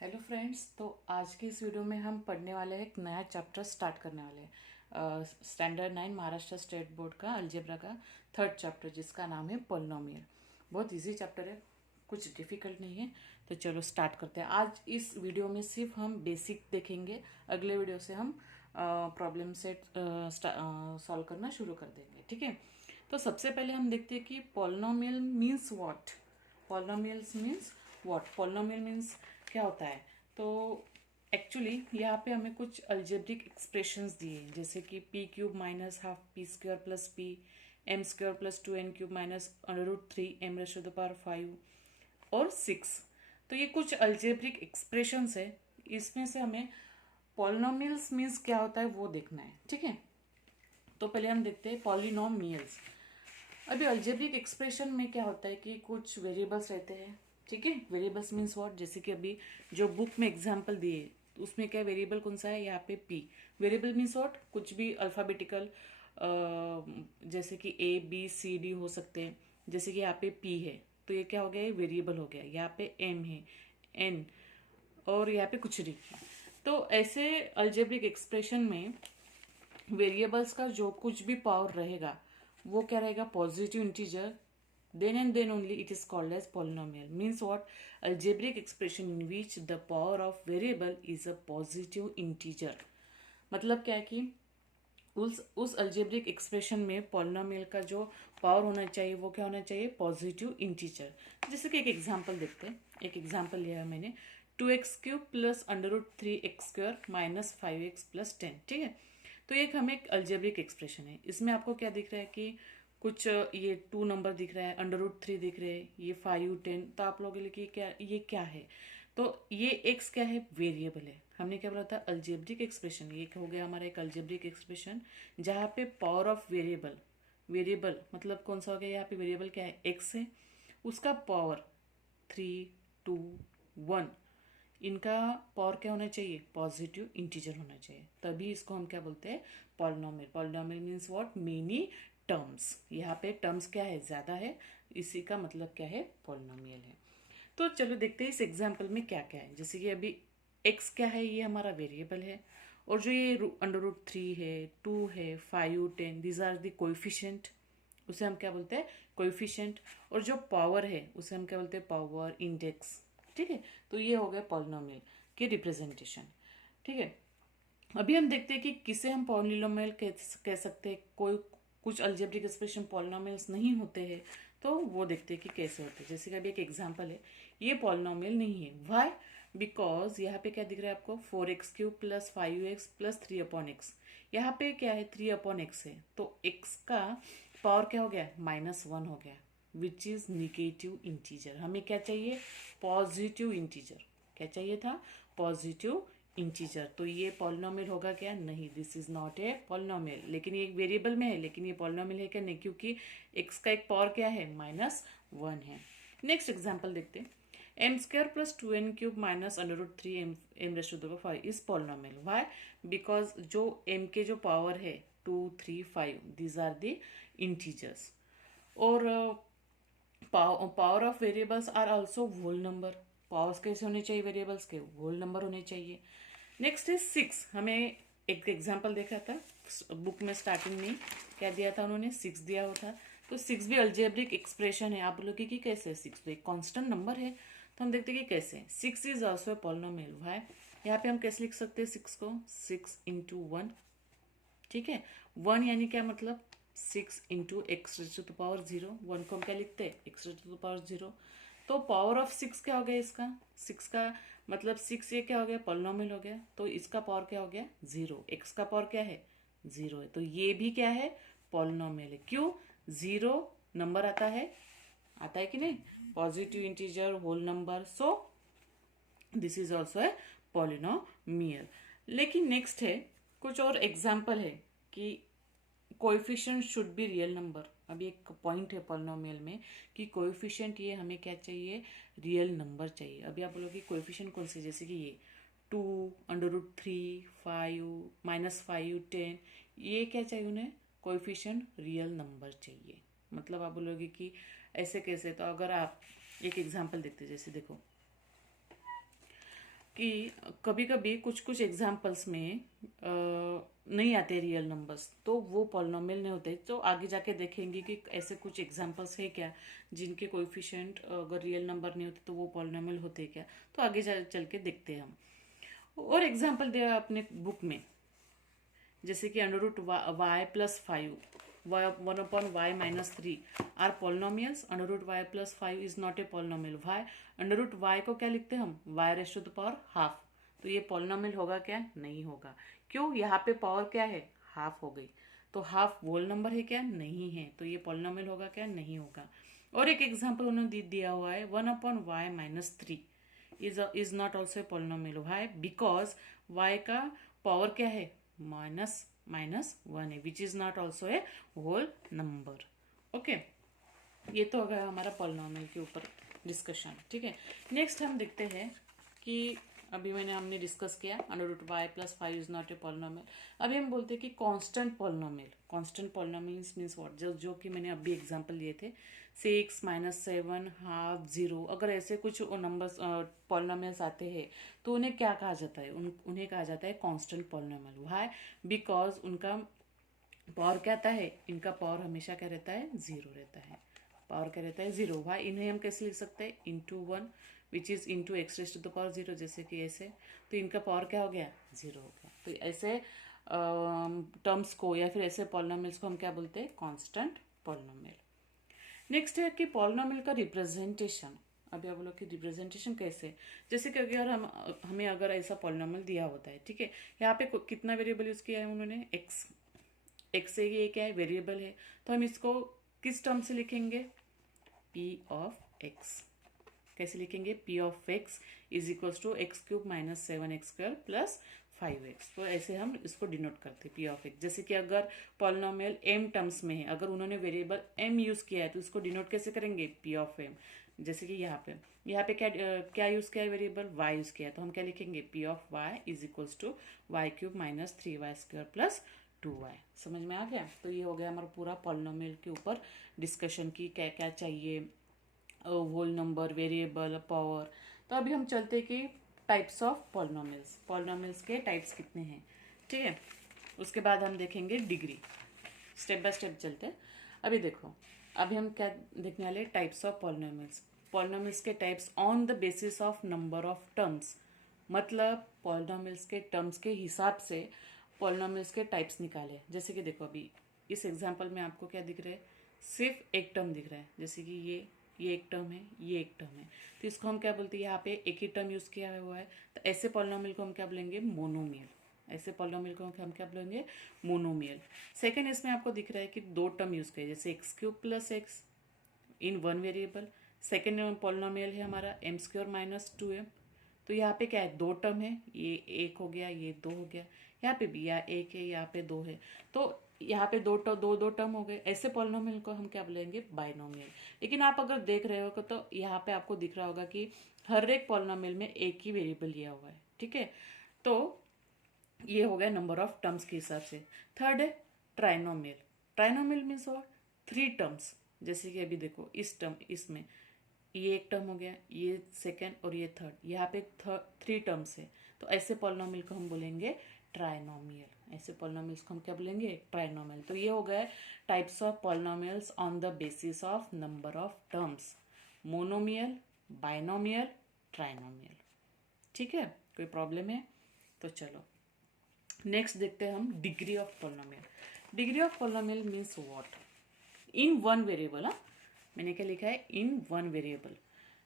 Hello friends. तो आज की इस वीडियो में हम पढ़ने वाले हैं, एक नया चैप्टर स्टार्ट करने वाले हैं। स्टैंडर्ड 9 महाराष्ट्र स्टेट बोर्ड का अलजेब्रा का थर्ड चैप्टर, जिसका नाम है पॉलिनोमियल। बहुत इजी चैप्टर है, कुछ डिफिकल्ट नहीं है। तो चलो स्टार्ट करते हैं। आज इस वीडियो में सिर्फ हम बेसिक देखेंगे, अगले वीडियो से हम प्रॉब्लम सेट सॉल्व करना शुरू कर देंगे, ठीक है। तो सबसे पहले हम देखते हैं कि polynomial means what. Polynomials means what, polynomial means क्या होता है। तो एक्चुअली यहाँ पे हमें कुछ अल्जेब्रिक एक्सप्रेशंस दिए हैं, जैसे कि p cube minus half p square plus p, m square plus 2n cube minus √3m⁵5 और 6। तो ये कुछ अल्जेब्रिक एक्सप्रेशंस है। इसमें से हमें पॉलिनोमियल्स मीन्स क्या होता है वो देखना है, ठीक है। तो पहले हम देखते हैं पॉलिनोमियल्स। अभी अल्जेब्रिक एक्सप्रेशन में क्या होता है कि कुछ वेरिएबल्स रहते हैं, ठीक है। वेरिएबल्स मीन्स व्हाट, जैसे कि अभी जो बुक में एग्जांपल दिए तो उसमें क्या वेरिएबल कौन सा है, यहाँ पे पी। वेरिएबल मीन्स व्हाट, कुछ भी अल्फाबेटिकल, जैसे कि ए बी सी डी हो सकते हैं। जैसे कि यहाँ पे पी है तो ये क्या हो गया, वेरिएबल हो गया। यहाँ पे एम है, एन, और यहाँ पे कुछ नहीं। तो ऐसे अल्जेब्रिक एक्सप्रेशन में वेरिएबल्स का जो कुछ भी पावर रहेगा वो क्या रहेगा, positive integer. then and then only it is called as polynomial. Means what, algebraic expression in which the power of variable is a positive integer. मतलब क्या है कि उस अल्जेब्रिक एक्सप्रेशन में पॉलिनोमियल का जो पावर होना चाहिए वो क्या होना चाहिए, पॉजिटिव इंटीजर। जैसे कि एक एग्जांपल देखते हैं। एक एग्जांपल लिया है मैंने, 2x³ plus √3x² minus 5x plus 10, ठीक है। तो एक हमें एक अल्जेब्रिक एक्सप्रेशन है। इसमें आपको क्या दिख रहा है कि कुछ ये 2 नंबर दिख रहा है, √3 दिख रहे हैं, ये 5 10। तो आप लोगों के लिए कि क्या ये क्या है, तो ये x क्या है, वेरिएबल है। हमने क्या बोला था, अल्जेब्रिक एक्सप्रेशन। ये हो गया हमारा एक अल्जेब्रिक एक्सप्रेशन जहाँ पे पावर ऑफ वेरिएबल, वेरिएबल मतलब कौन सा हो गया, यहाँ पे वेरिएबल क्या है, x है, उसका पावर 3 2 1, इनका पावर क्या होना चाहिए, पॉजिटिव इंटीजर होना चाहिए। तभी इसको हम क्या बोलते हैं, polynomial. Polynomial means what, many terms. यहाँ पे टर्म्स क्या है, ज़्यादा है, इसी का मतलब क्या है, पॉलिनोमियल है। तो चलो देखते हैं इस एग्जाम्पल में क्या क्या है। जैसे कि अभी x क्या है, ये हमारा वेरिएबल है, और जो ये √3 है, 2 है, 5 10, दीज आर द कोएफिशिएंट, उसे हम क्या बोलते हैं, कोएफिशिएंट। और जो पावर है उसे हम क्या बोलते हैं, पावर इंडेक्स, ठीक है। तो ये हो गया पॉलिनोमियल की रिप्रेजेंटेशन, ठीक है। अभी हम देखते हैं कि किसे हम पॉलिनोमियल कह सकते हैं। कोई कुछ अल्जेब्रिक एक्सप्रेशन पॉलिनोमियल्स नहीं होते हैं, तो वो देखते हैं कि कैसे होते हैं। जैसे कि अभी एक एग्जांपल है, ये पॉलिनोमियल नहीं है। व्हाई, बिकॉज यहाँ पे क्या दिख रहा है आपको, 4x³ plus 5x plus 3/x। यहाँ पे क्या है, 3/x है, तो x का पावर क्या हो गया, -1 हो गया, विच इज निगेटिव इंटीजर। हमें क्या चाहिए, पॉजिटिव इंटीजर। क्या चाहिए था, पॉजिटिव इंटीजर। तो ये पॉलिनोमियल होगा क्या, नहीं, this is not a polynomial. लेकिन ये एक वेरिएबल में है, लेकिन ये पॉलिनोमियल है क्या, नहीं, क्योंकि x का एक पावर क्या है, -1 है। नेक्स्ट एग्जांपल देखते हैं। m² plus 2n³ minus √3m⁵5 is polynomial. Why, because जो m के जो पावर है 2 3 5, दीज आर द इंटीजर्स। और power of variables are also whole number. Powers कैसे होने चाहिए, वेरिएबल्स के होल नंबर होने चाहिए। Next is 6। हमें एक एग्जांपल देखा था बुक में, स्टार्टिंग में क्या दिया था उन्होंने, 6 दिया हुआ था। तो 6 भी अल्जेब्रिक एक्सप्रेशन है। आप लोग की कैसे, 6 तो एक कांस्टेंट नंबर है, तो हम देखते हैं कि कैसे 6 is also a polynomial. Why, यहाँ पे हम कैसे लिख सकते हैं 6 को, 6 × 1, ठीक है। 1 यानी क्या मतलब, 6 × x⁻0। 1 को हम क्या लिखते हैं, x⁻0। तो पावर ऑफ 6 क्या हो गया इसका, 6 का मतलब 6, ये क्या हो गया, पॉलिनोमियल हो गया। तो इसका पावर क्या हो गया, 0। x का पावर क्या है, 0 है, तो ये भी क्या है, पॉलिनोमियल है। क्यों, 0 नंबर आता है कि नहीं, positive integer, whole number, so this is also a polynomial. लेकिन नेक्स्ट है, कुछ और एग्जाम्पल है कि coefficient should be real number. अभी एक पॉइंट है पॉलिनोमियल में कि कोएफिशिएंट ये हमें क्या चाहिए, रियल नंबर चाहिए। अभी आप बोलोगे कोएफिशिएंट कौन से, जैसे कि ये 2 √3 5 -5 10, ये क्या चाहिए उन्हें, कोएफिशिएंट रियल नंबर चाहिए। मतलब आप बोलोगे कि ऐसे कैसे, तो अगर आप एक एग्जांपल देखते हैं, जैसे देखो कि कभी कभी कुछ कुछ एग्जाम्पल्स में नहीं आते रियल नंबर्स, तो वो पॉलिनोमियल नहीं होते। तो आगे जाके देखेंगे कि ऐसे कुछ एग्जाम्पल्स है क्या जिनके कोएफिशिएंट अगर रियल नंबर नहीं होते तो वो पॉलिनोमियल होते क्या। तो आगे चल के देखते हैं हम। और एग्जाम्पल दिया अपने बुक में, जैसे कि under root y plus 5, 1/y-3 are polynomials. Under root y plus 5 is not a polynomial. Y under root y को क्या लिखते हैं हम, y raise to the power half. तो ये पॉलिनोमियल होगा क्या, नहीं होगा। क्यों, यहाँ पे पावर क्या है, हाफ हो गई। तो हाफ होल नंबर है क्या, नहीं है। तो ये पॉलिनोमियल होगा क्या, नहीं होगा। और एक एग्जाम्पल उन्होंने दिया हुआ है 1/y-3 is not also polynomial. Why, because y का पावर क्या है, -1 है, which is not also a whole number. Okay, ये तो हो गया हमारा पॉलिनोमियल के ऊपर डिस्कशन। ठीक है, नेक्स्ट हम देखते हैं कि अभी हमने डिस्कस किया under root y plus 5 is not a polynomial. अभी हम बोलते हैं कि constant polynomial. Constant polynomial means what, जो कि मैंने अभी एग्जांपल लिए थे 6, -7, हाफ, 0। अगर ऐसे कुछ नंबर्स पॉलिनोमियल्स आते हैं तो उन्हें क्या कहा जाता है, उन्हें कहा जाता है कांस्टेंट पॉलिनोमियल। व्हाई, बिकॉज उनका पावर क्या आता है, इनका पावर हमेशा क्या रहता है, 0 रहता है। पावर क्या रहता है, 0। वाई, इन्हें हम कैसे लिख सकते हैं, *1 which is x raise to the power 0, जैसे कि ऐसे। तो इनका पावर क्या हो गया, 0 हो गया। तो ऐसे टर्म्स को या फिर ऐसे पॉलिनोमियल्स को हम क्या बोलते हैं, कांस्टेंट पॉलिनोमियल। नेक्स्ट है कि पॉलिनोमियल का रिप्रेजेंटेशन। अभी आप बोलो कि रिप्रेजेंटेशन कैसे, जैसे कि अगर हमें अगर ऐसा पॉलिनोमियल दिया होता है, ठीक है, यहाँ पे कितना वेरिएबल यूज किया है उन्होंने, एक्स से ये क्या है, वेरिएबल है। तो हम इसको किस टर्म से लिखेंगे, पी ऑफ एक्स। कैसे लिखेंगे, p of x is equals to x³ - 7x² plus 5x। तो ऐसे हम इसको डिनोट करते हैं, पी ऑफ एक्स। जैसे कि अगर पॉलिनोमियल m टर्म्स में है, अगर उन्होंने वेरिएबल m यूज किया है तो इसको डिनोट कैसे करेंगे, पी ऑफ m। जैसे कि यहाँ पे क्या यूज किया है, वेरिएबल y यूज किया है, तो हम क्या लिखेंगे, p of y is equals to y³ - 3y² plus 2y। समझ में आ गया। तो ये हो गया हमारा पूरा पॉलिनोमियल के ऊपर डिस्कशन की क्या क्या चाहिए, होल नंबर, वेरिएबल, पावर। तो अभी हम चलते हैं कि टाइप्स ऑफ पॉलिनोमियल्स। पॉलिनोमियल्स के टाइप्स कितने हैं, ठीक है। उसके बाद हम देखेंगे डिग्री, स्टेप बाय स्टेप चलते हैं। अभी देखो, अभी हम क्या देखने वाले, टाइप्स ऑफ पॉलिनोमियल्स। पॉलिनोमियल्स के types on the basis of number of terms, मतलब पॉलिनोमियल्स के टर्म्स के हिसाब से पॉलिनोमियल्स के टाइप्स निकाले। जैसे कि देखो, अभी इस एग्जांपल में आपको क्या दिख रहा है, सिर्फ एक टर्म दिख रहा है। जैसे कि ये एक टर्म है, ये एक टर्म है, तो इसको हम क्या बोलते हैं, यहाँ पे एक ही टर्म यूज किया हुआ है, तो ऐसे पॉलिनोमियल को हम क्या बोलेंगे, मोनोमियल। ऐसे पॉलिनोमियल को हम क्या बोलेंगे, मोनोमियल। सेकंड, इसमें आपको दिख रहा है कि दो टर्म यूज किए, जैसे x³ + x in one variable. Second polynomial है हमारा m² - 2m। तो यहाँ पे क्या है, दो टर्म है, ये एक हो गया, ये दो हो गया। यहाँ पे भी यहाँ एक है, यहाँ पे दो है, तो यहाँ पे दो टर्म हो गए। ऐसे पॉलिनोमियल को हम क्या बोलेंगे, बाइनोमियल। लेकिन आप अगर देख रहे हो तो यहाँ पे आपको दिख रहा होगा कि हर एक पॉलिनोमियल में एक ही वेरिएबल लिया हुआ है, ठीक है। तो ये हो गया नंबर ऑफ टर्म्स के हिसाब से। थर्ड है trinomial. Trinomial means what, 3 terms. जैसे कि अभी देखो, इसमें ये एक टर्म हो गया, ये सेकेंड और ये थर्ड, यहाँ पे 3 टर्म्स है। तो ऐसे पॉलिनोमियल को हम बोलेंगे ट्राइनोमियल। ऐसे पॉलिनोमियल्स को हम क्या बोलेंगे, ट्राइनोमियल। तो ये हो गए types of polynomials on the basis of number of terms, monomial, binomial, trinomial. ठीक है, कोई प्रॉब्लम है तो चलो नेक्स्ट देखते हैं हम degree of polynomial. Degree of polynomial means what, in one variable. मैंने क्या लिखा है, in one variable.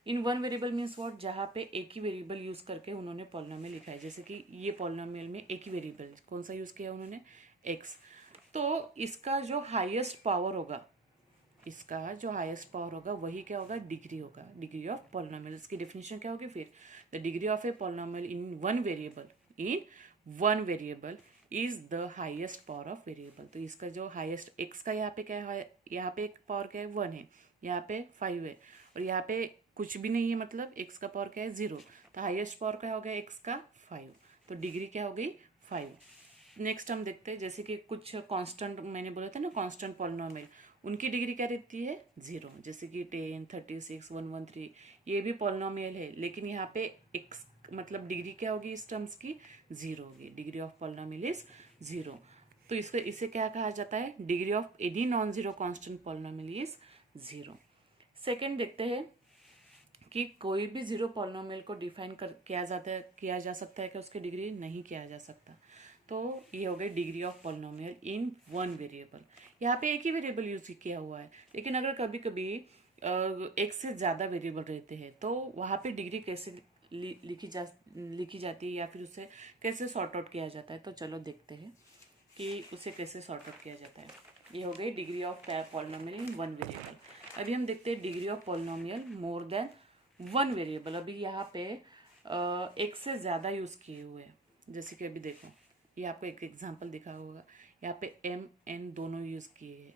In one variable means what, जहाँ पे एक ही वेरिएबल यूज करके उन्होंने पॉलिनोमियल लिखा है। जैसे कि ये पॉलिनोमियल में एक ही वेरिएबल कौन सा यूज किया उन्होंने, एक्स। तो इसका जो हाईएस्ट पावर होगा, वही क्या होगा, डिग्री होगा, डिग्री ऑफ पॉलिनोमियल। इसकी डेफिनेशन क्या होगी फिर, the degree of a polynomial in one variable is the highest power of variable. तो इसका जो हाईएस्ट, एक्स का यहाँ पे क्या है, यहाँ पे एक पावर क्या है, 1 है, यहाँ पे 5 है, और यहाँ पे कुछ भी नहीं है, मतलब एक्स का पावर क्या है, 0। तो हाईएस्ट पावर क्या हो गया एक्स का, 5। तो डिग्री क्या हो गई, 5। नेक्स्ट हम देखते हैं, जैसे कि कुछ कांस्टेंट मैंने बोला था ना, कांस्टेंट पॉलिनोमियल, उनकी डिग्री क्या रहती है, 0। जैसे कि 10, 36, 113, ये भी पॉलिनोमियल है, लेकिन यहाँ पे एक्स मतलब डिग्री क्या होगी इस टर्म्स की, 0 होगी। Degree of polynomial is 0। तो इसको इसे क्या कहा जाता है, degree of any non zero constant polynomial is 0। Second देखते हैं कि कोई भी जीरो पॉलिनोमियल को डिफाइन किया जा सकता है कि उसकी डिग्री नहीं किया जा सकता। तो ये हो गई degree of polynomial in one variable. यहाँ पे एक ही वेरिएबल यूज किया हुआ है, लेकिन अगर कभी कभी एक से ज़्यादा वेरिएबल रहते हैं तो वहाँ पे डिग्री कैसे लिखी जाती है या फिर उसे कैसे सॉर्ट आउट किया जाता है। तो चलो देखते हैं कि उसे कैसे सॉर्ट आउट किया जाता है। ये हो गई degree of polynomial in one variable. अभी हम देखते हैं degree of polynomial more than one variable. अभी यहाँ पे एक से ज़्यादा यूज़ किए हुए हैं। जैसे कि अभी देखो, ये आपको एक एग्जांपल दिखा होगा, यहाँ पे एम एन दोनों यूज़ किए हैं,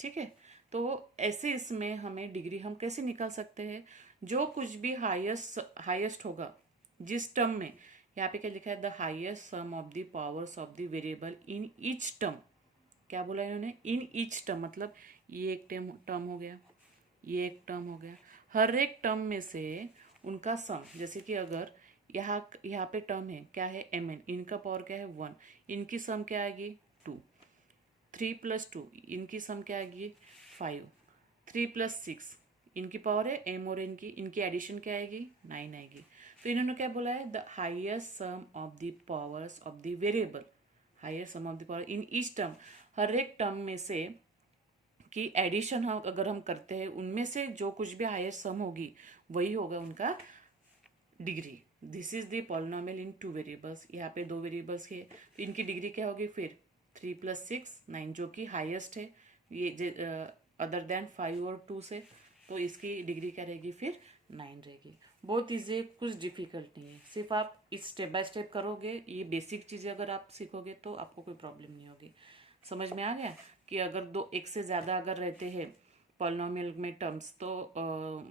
ठीक है। तो ऐसे इसमें हमें डिग्री हम कैसे निकाल सकते हैं, जो कुछ भी हाईएस्ट होगा जिस टर्म में, यहाँ पे क्या लिखा है, the highest sum of the powers of the variable in each term. क्या बोला इन्होंने, इन ईच टर्म, मतलब ये एक टर्म हो गया, ये एक टर्म हो गया, हर एक टर्म में से उनका सम। जैसे कि अगर यहाँ पे टर्म है क्या है, एम एन, इनका पावर क्या है 1, इनकी सम क्या आएगी 2, 3 + 2 इनकी सम क्या आएगी 5, 3 + 6 इनकी पावर है एम और एन की, इनकी एडिशन क्या आएगी 9 आएगी। तो इन्होंने क्या बोला है, the highest sum of the powers of the variable, highest sum of the power in each term, हर एक टर्म में से कि एडिशन हम अगर हम करते हैं उनमें से जो कुछ भी हाईएस्ट सम होगी वही होगा उनका degree. This is the polynomial in two variables. यहाँ पे दो वेरिएबल्स के, तो इनकी डिग्री क्या होगी फिर 3 + 6 9, जो कि हाईएस्ट है ये अदर देन 5 और 2 से। तो इसकी डिग्री क्या रहेगी फिर 9 रहेगी। बहुत ईजी, कुछ डिफिकल्ट नहीं है, सिर्फ आप इस स्टेप बाय स्टेप करोगे, ये बेसिक चीज़ें अगर आप सीखोगे तो आपको कोई प्रॉब्लम नहीं होगी। समझ में आ गया कि अगर दो एक से ज़्यादा अगर रहते हैं पॉलिनोमियल में टर्म्स, तो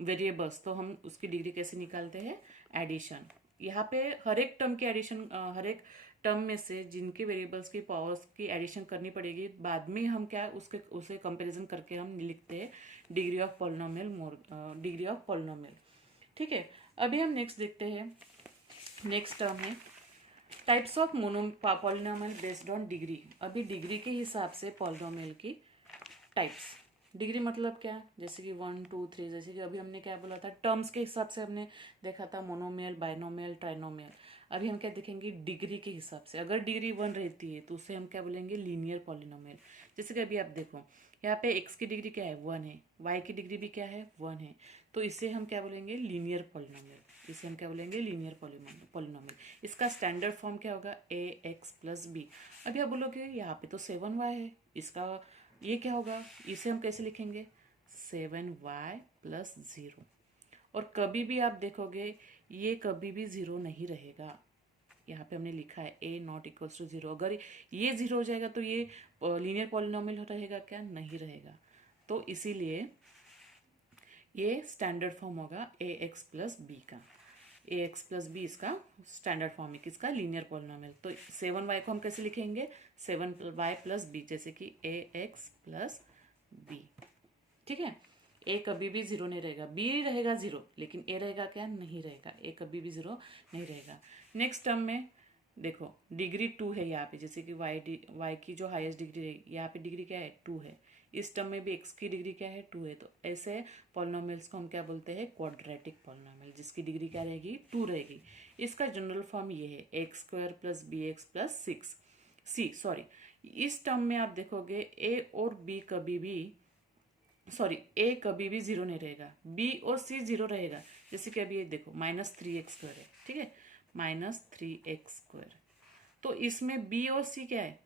वेरिएबल्स, तो हम उसकी डिग्री कैसे निकालते हैं, एडिशन। यहाँ पे हर एक टर्म की एडिशन, हर एक टर्म में से जिनके वेरिएबल्स की पावर्स की एडिशन करनी पड़ेगी, बाद में हम क्या उसे कंपैरिजन करके हम लिखते हैं degree of polynomial, degree of polynomial, ठीक है। अभी हम नेक्स्ट देखते हैं, नेक्स्ट टर्म है types of polynomial based on degree. अभी डिग्री के हिसाब से पॉलिनोमियल की टाइप्स, डिग्री मतलब क्या, जैसे कि 1 2 3, जैसे कि अभी हमने क्या बोला था, टर्म्स के हिसाब से हमने देखा था मोनोमियल, बाइनोमियल, ट्राइनोमियल। अभी हम क्या देखेंगे डिग्री के हिसाब से। अगर डिग्री 1 रहती है तो उसे हम क्या बोलेंगे, लीनियर पॉलिनोमियल। जैसे कि अभी आप देखो, यहाँ पे x की डिग्री क्या है 1 है, y की डिग्री भी क्या है 1 है, तो इसे हम क्या बोलेंगे, लीनियर पॉलिनोमियल। इसे हम क्या बोलेंगे, लीनियर पॉलिनोमियल। इसका स्टैंडर्ड फॉर्म क्या होगा, ax + b। अभी आप बोलोगे यहाँ पे तो 7y है, इसका ये क्या होगा, इसे हम कैसे लिखेंगे, 7y + 0। और कभी भी आप देखोगे ये कभी भी 0 नहीं रहेगा। यहाँ पे हमने लिखा है a ≠ = 0। अगर ये 0 हो जाएगा तो ये लीनियर पॉलिनोमियल रहेगा क्या, नहीं रहेगा। तो इसीलिए ये स्टैंडर्ड फॉर्म होगा ax + b का। ax + b इसका स्टैंडर्ड फॉर्म है किसका, लीनियर पॉलिनोमियल। तो 7y को हम कैसे लिखेंगे, 7y + b, जैसे कि ax + b, ठीक है। a कभी भी 0 नहीं रहेगा, b रहेगा 0, लेकिन a रहेगा क्या, नहीं रहेगा, a कभी भी 0 नहीं रहेगा। नेक्स्ट टर्म में देखो डिग्री 2 है यहाँ पे, जैसे कि y की जो हाईएस्ट डिग्री रहेगी, यहाँ पे डिग्री क्या है 2 है, इस टर्म में भी x की डिग्री क्या है 2 है। तो ऐसे पॉलिनोमियल्स को हम क्या बोलते हैं, क्वाड्रेटिक पॉलिनोमियल, जिसकी डिग्री क्या रहेगी 2 रहेगी। इसका जनरल फॉर्म ये है x² + bx + 6 c। सॉरी, इस टर्म में आप देखोगे a और b कभी भी, सॉरी a कभी भी 0 नहीं रहेगा, b और c 0 रहेगा। जैसे कि अभी ये देखो -3x² है, ठीक है, -3x²। तो इसमें b और c क्या है,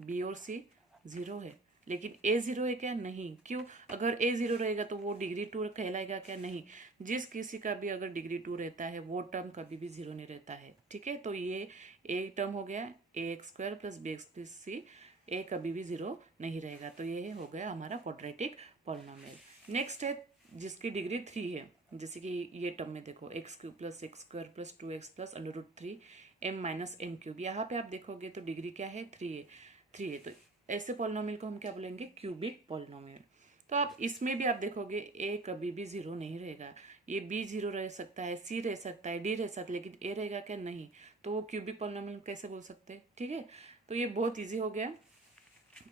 b और c 0 है, लेकिन a 0 है क्या, नहीं। क्यों, अगर a 0 रहेगा तो वो डिग्री 2 कहलाएगा क्या, नहीं। जिस किसी का भी अगर डिग्री 2 रहता है वो टर्म कभी भी 0 नहीं रहता है, ठीक है। तो ये a टर्म हो गया ax² + bx + c, a कभी भी 0 नहीं रहेगा। तो ये हो गया हमारा क्वाड्रेटिक पॉलिनोमियल। नेक्स्ट है जिसकी डिग्री 3 है, जैसे कि ये टर्म में देखो x³ + x² + 2x + √3 m - n³। यहाँ पे आप देखोगे तो डिग्री क्या है 3 है, 3 है। तो ऐसे पॉलिनोमियल को हम क्या बोलेंगे, क्यूबिक पॉलिनोमियल। तो आप इसमें भी आप देखोगे ए कभी भी जीरो नहीं रहेगा। ये बी जीरो रह सकता है, सी रह सकता है, डी रह सकता है, लेकिन ए रहेगा क्या? नहीं। तो वो क्यूबिक पॉलिनोमियल कैसे बोल सकते हैं? ठीक है, तो ये बहुत इजी हो गया।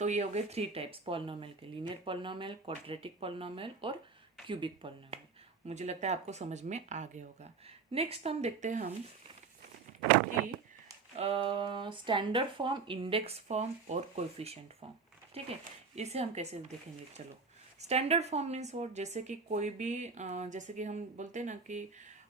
तो ये हो गए 3 टाइप्स पॉलिनोमियल के, लीनियर पॉलिनोमियल, क्वाड्रेटिक पॉलिनोमियल और क्यूबिक पॉलिनोमियल। मुझे लगता है आपको समझ में आ गया होगा। नेक्स्ट हम देखते हैं हम कि स्टैंडर्ड फॉर्म, इंडेक्स फॉर्म और कोएफिशिएंट फॉर्म। ठीक है, इसे हम कैसे देखेंगे। चलो, स्टैंडर्ड फॉर्म मीन्स व्हाट, जैसे कि कोई भी जैसे कि हम बोलते हैं ना कि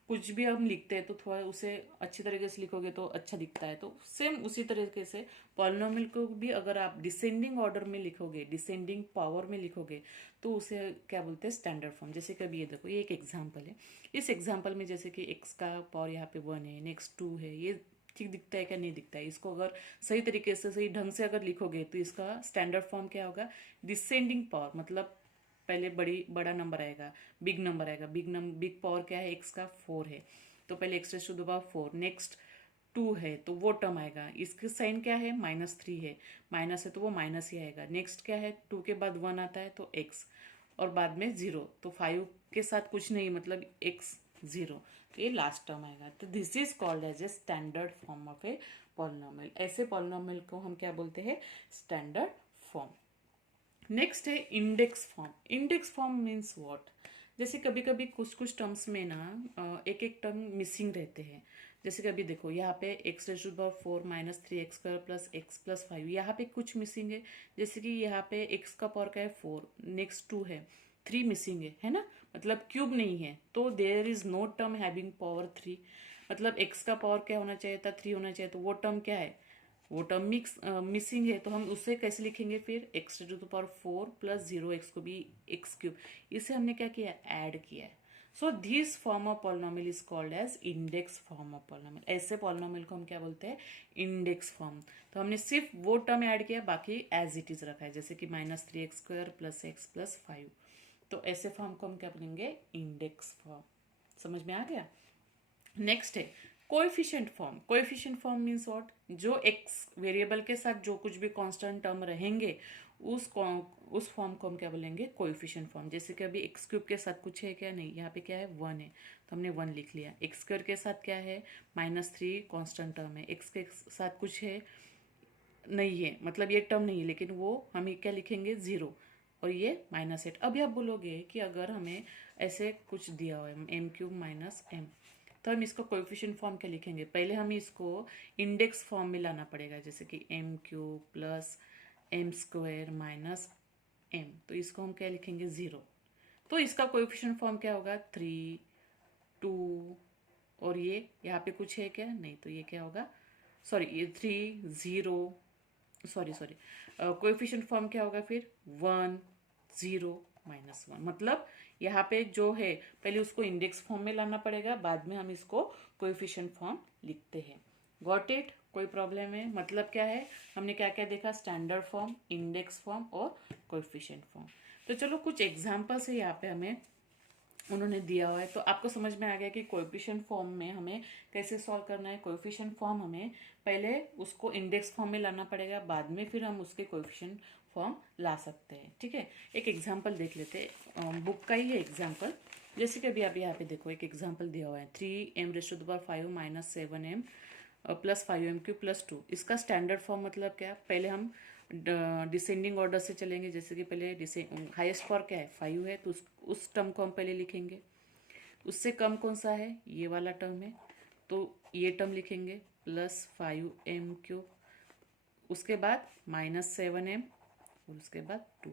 कुछ भी हम लिखते हैं तो थोड़ा उसे अच्छी तरीके से लिखोगे तो अच्छा दिखता है, तो सेम उसी तरीके से पॉलिनोमियल को भी अगर आप डिसेंडिंग ऑर्डर में लिखोगे, डिसेंडिंग पावर में लिखोगे, तो उसे क्या बोलते हैं? Standard form. जैसे कभी ये देखो, ये एक एग्जांपल है। इस एग्जांपल में जैसे कि एक्स का पावर यहाँ पे 1 है, नेक्स्ट 2 है, ये ठीक दिखता है क्या? नहीं दिखता है। इसको अगर सही तरीके से, सही ढंग से अगर लिखोगे तो इसका स्टैंडर्ड फॉर्म क्या होगा? डिसेंडिंग पावर, मतलब पहले बड़ा नंबर आएगा, बिग नंबर आएगा। बिग पावर क्या है? एक्स का 4 है, तो पहले x raise to the power 4, next 2 है तो वो टर्म आएगा। इसके साइन क्या है? -3 है, माइनस है तो वो माइनस ही आएगा। नेक्स्ट क्या है? 2 के बाद 1 आता है तो एक्स, और बाद में 0, तो 5 के साथ कुछ नहीं, मतलब एक्स 0, तो ये लास्ट टर्म आएगा। तो this is called as a standard form of a polynomial. ऐसे पॉलिनोमियल को हम क्या बोलते हैं? Standard form. नेक्स्ट है index form. Index form means what, जैसे कभी कभी कुछ कुछ टर्म्स में ना एक एक टर्म मिसिंग रहते हैं। जैसे कभी देखो यहाँ पे x raise to the power 4 -3x² plus x plus 5, यहाँ पे कुछ मिसिंग है। जैसे कि यहाँ पे एक्स का पावर क्या है? 4, नेक्स्ट 2 है, 3 मिसिंग है ना, मतलब क्यूब नहीं है, तो there is no term having power 3। मतलब एक्स का पावर क्या होना चाहिए था? 3 होना चाहिए, तो वो टर्म क्या है? वो टर्म मिसिंग है, तो हम उससे कैसे लिखेंगे फिर? X to the power 4 plus 0, x को भी एक्स क्यूब, इसे हमने क्या किया? ऐड किया है। So this form of polynomial is called as index form of polynomial. ऐसे पॉलिनोमियल को हम क्या बोलते हैं? Index form. तो हमने सिर्फ वो टर्म ऐड किया, बाकी एज इट इज रखा है, जैसे कि -3x² प्लस एक्स प्लस 5। तो ऐसे फॉर्म को हम क्या बोलेंगे? Index form. समझ में आ गया? नेक्स्ट है coefficient form. Coefficient form means what, जो एक्स वेरिएबल के साथ जो कुछ भी कांस्टेंट टर्म रहेंगे उस फॉर्म को हम क्या बोलेंगे? Coefficient form. जैसे कि अभी एक्स क्यूब के साथ कुछ है क्या? नहीं, यहाँ पे क्या है? 1 है, तो हमने 1 लिख लिया। एक्स स्क्वायर के साथ क्या है? -3 कांस्टेंट टर्म है। एक्स के साथ कुछ है? नहीं है, मतलब ये टर्म नहीं है, लेकिन वो हम क्या लिखेंगे? 0, और ये -8। अभी आप बोलोगे कि अगर हमें ऐसे कुछ दिया हुआ है m³ -m, तो हम इसको कोएफिशिएंट फॉर्म क्या लिखेंगे? पहले हमें इसको इंडेक्स फॉर्म में लाना पड़ेगा, जैसे कि m³ plus m² minus m, तो इसको हम क्या लिखेंगे? 0। तो इसका कोएफिशिएंट फॉर्म क्या होगा? 3, 2, और ये यहाँ पे कुछ है क्या? नहीं, तो ये क्या होगा? सॉरी, ये 3, 0, सॉरी कोएफिशिएंट फॉर्म क्या होगा फिर? 1, 0, -1। मतलब यहाँ पे जो है पहले उसको इंडेक्स फॉर्म में लाना पड़ेगा, बाद में हम इसको कोएफिशिएंट फॉर्म लिखते हैं। Got it? कोई प्रॉब्लम है? मतलब क्या है, हमने क्या क्या देखा? स्टैंडर्ड फॉर्म, इंडेक्स फॉर्म और कोएफिशिएंट फॉर्म। तो चलो कुछ एग्जांपल्स है यहाँ पे हमें उन्होंने दिया हुआ है, तो आपको समझ में आ गया कि कोएफिशिएंट फॉर्म में हमें कैसे सॉल्व करना है। कोएफिशिएंट फॉर्म हमें पहले उसको इंडेक्स फॉर्म में लाना पड़ेगा, बाद में फिर हम उसके कोएफिशिएंट फॉर्म ला सकते हैं। ठीक है, एक एग्जांपल देख लेते हैं, बुक का ही है एग्जांपल। जैसे कि अभी आप यहाँ पे देखो, एक एग्जांपल दिया हुआ है 3m⁻5 -7m plus 5m³ plus 2। इसका स्टैंडर्ड फॉर्म मतलब क्या? पहले हम डिसेंडिंग ऑर्डर से चलेंगे। जैसे कि पहले हाईएस्ट पावर क्या है? 5 है, तो उस टर्म को हम पहले लिखेंगे। उससे कम कौन सा है? ये वाला टर्म है, तो ये टर्म लिखेंगे प्लस 5m³, उसके बाद -7m, और उसके बाद 2।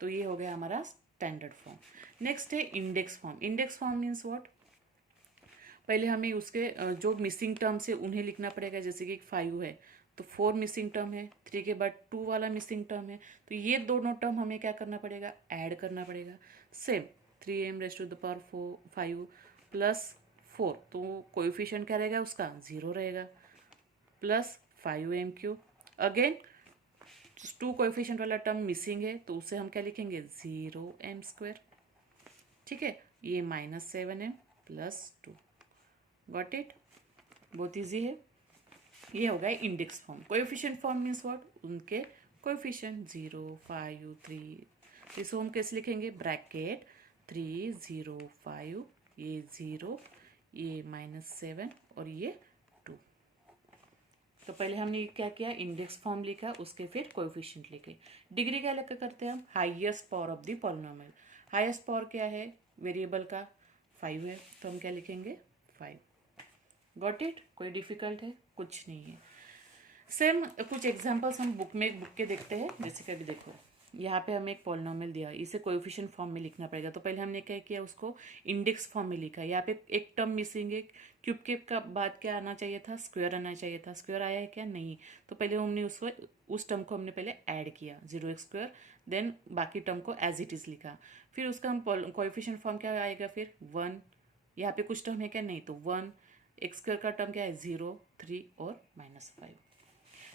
तो ये हो गया हमारा स्टैंडर्ड फॉर्म। नेक्स्ट है index form. Index form means what, पहले हमें उसके जो मिसिंग टर्म्स है उन्हें लिखना पड़ेगा। जैसे कि 5 है तो 4 मिसिंग टर्म है, 3 के बाद 2 वाला मिसिंग टर्म है, तो ये दोनों टर्म हमें क्या करना पड़ेगा? ऐड करना पड़ेगा। सेम 3m⁻5 प्लस 4, तो कोएफिशिएंट क्या रहेगा उसका? 0 रहेगा, प्लस 5m³। अगेन 2 कोएफिशिएंट वाला टर्म मिसिंग है, तो उसे हम क्या लिखेंगे? 0m²। ठीक है, ये -7m प्लस 2। Got it? बहुत ईजी है। ये हो गया index form. Coefficient form means what, उनके कोएफिशिएंट 0, 5, 3, इसको हम कैसे लिखेंगे, ब्रैकेट 305, ये 0, ये -7 और ये 2। तो पहले हमने क्या किया, इंडेक्स फॉर्म लिखा, उसके फिर कोएफिशिएंट लिखे। डिग्री क्या लेकर करते हैं हम, highest power of the polynomial. Highest power क्या है वेरिएबल का, 5 है, तो हम क्या लिखेंगे 5। गॉट इट, कोई डिफिकल्ट है, कुछ नहीं है। सेम कुछ एग्जांपल्स हम बुक के देखते हैं। जैसे कि अभी देखो, यहाँ पे हमें एक पॉलिनोमियल दिया, इसे कोएफिशिएंट फॉर्म में लिखना पड़ेगा। तो पहले हमने क्या किया, उसको इंडेक्स फॉर्म में लिखा। यहाँ पे एक टर्म मिसिंग है, क्यूब के का बाद क्या आना चाहिए था, स्क्वायर आना चाहिए था। स्क्वायर आया है क्या, नहीं। तो पहले हमने उसको, उस टर्म को हमने पहले ऐड किया, 0x², देन बाकी टर्म को एज इट इज लिखा। फिर उसका हम कोएफिशिएंट फॉर्म क्या आएगा, फिर 1। यहाँ पे कुछ टर्म है क्या, नहीं, तो 1। x² का टर्म क्या है, 0, 3 और -5।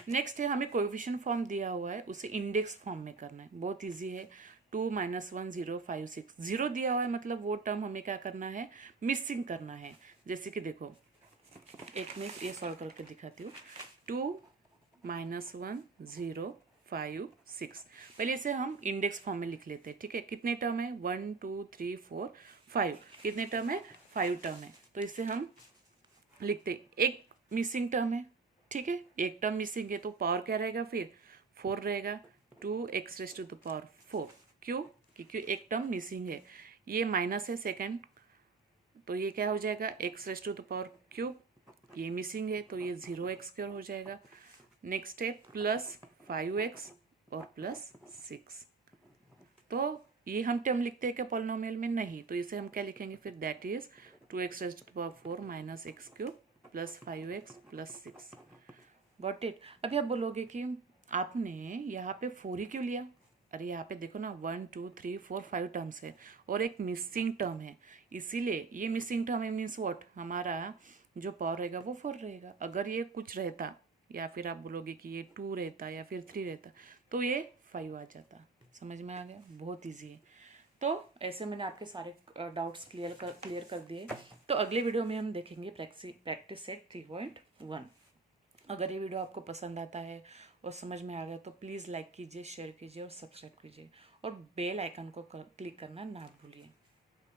नेक्स्ट है, हमें कोएफिशिएंट फॉर्म दिया हुआ है, उसे इंडेक्स फॉर्म में करना है। बहुत इजी है, 2 -1 0 5 6। 0 दिया हुआ है मतलब वो टर्म हमें क्या करना है, मिसिंग करना है। जैसे कि देखो, एक मिनट ये सॉल्व करके दिखाती हूँ। 2 -1 0 5 6। पहले इसे हम इंडेक्स फॉर्म में लिख लेते हैं, ठीक है। कितने टर्म है, 1 2 3 4 5। कितने टर्म है, 5 टर्म है। तो इसे हम लिखते, एक मिसिंग टर्म है, ठीक है, एक टर्म मिसिंग है, तो पावर क्या रहेगा, फिर 4 रहेगा। 2x⁴ 4। क्यों, क्योंकि एक टर्म मिसिंग है। ये माइनस है सेकंड, तो ये क्या हो जाएगा, x⁻⁴। ये मिसिंग है, तो ये 0x² हो जाएगा। नेक्स्ट है +5x और +6। तो ये हम टर्म लिखते हैं क्या पॉलिनोमियल में, नहीं। तो इसे हम क्या लिखेंगे फिर, that is 2x⁻⁴ -x³ +5x +6। Got it. अभी आप बोलोगे कि आपने यहाँ पे 4 ही क्यों लिया। अरे यहाँ पे देखो ना, 1 2 3 4 5 टर्म्स है और एक मिसिंग टर्म है, इसीलिए ये मिसिंग टर्म है, मीन्स व्हाट, हमारा जो पावर रहेगा वो 4 रहेगा। अगर ये कुछ रहता, या फिर आप बोलोगे कि ये 2 रहता या फिर 3 रहता, तो ये 5 आ जाता। समझ में आ गया, बहुत ईजी है। तो ऐसे मैंने आपके सारे डाउट्स क्लियर कर दिए। तो अगले वीडियो में हम देखेंगे प्रैक्टिस सेट 3.1। अगर ये वीडियो आपको पसंद आता है और समझ में आ गया तो प्लीज़ लाइक कीजिए, शेयर कीजिए और सब्सक्राइब कीजिए, और बेल आइकन को क्लिक करना ना भूलिए।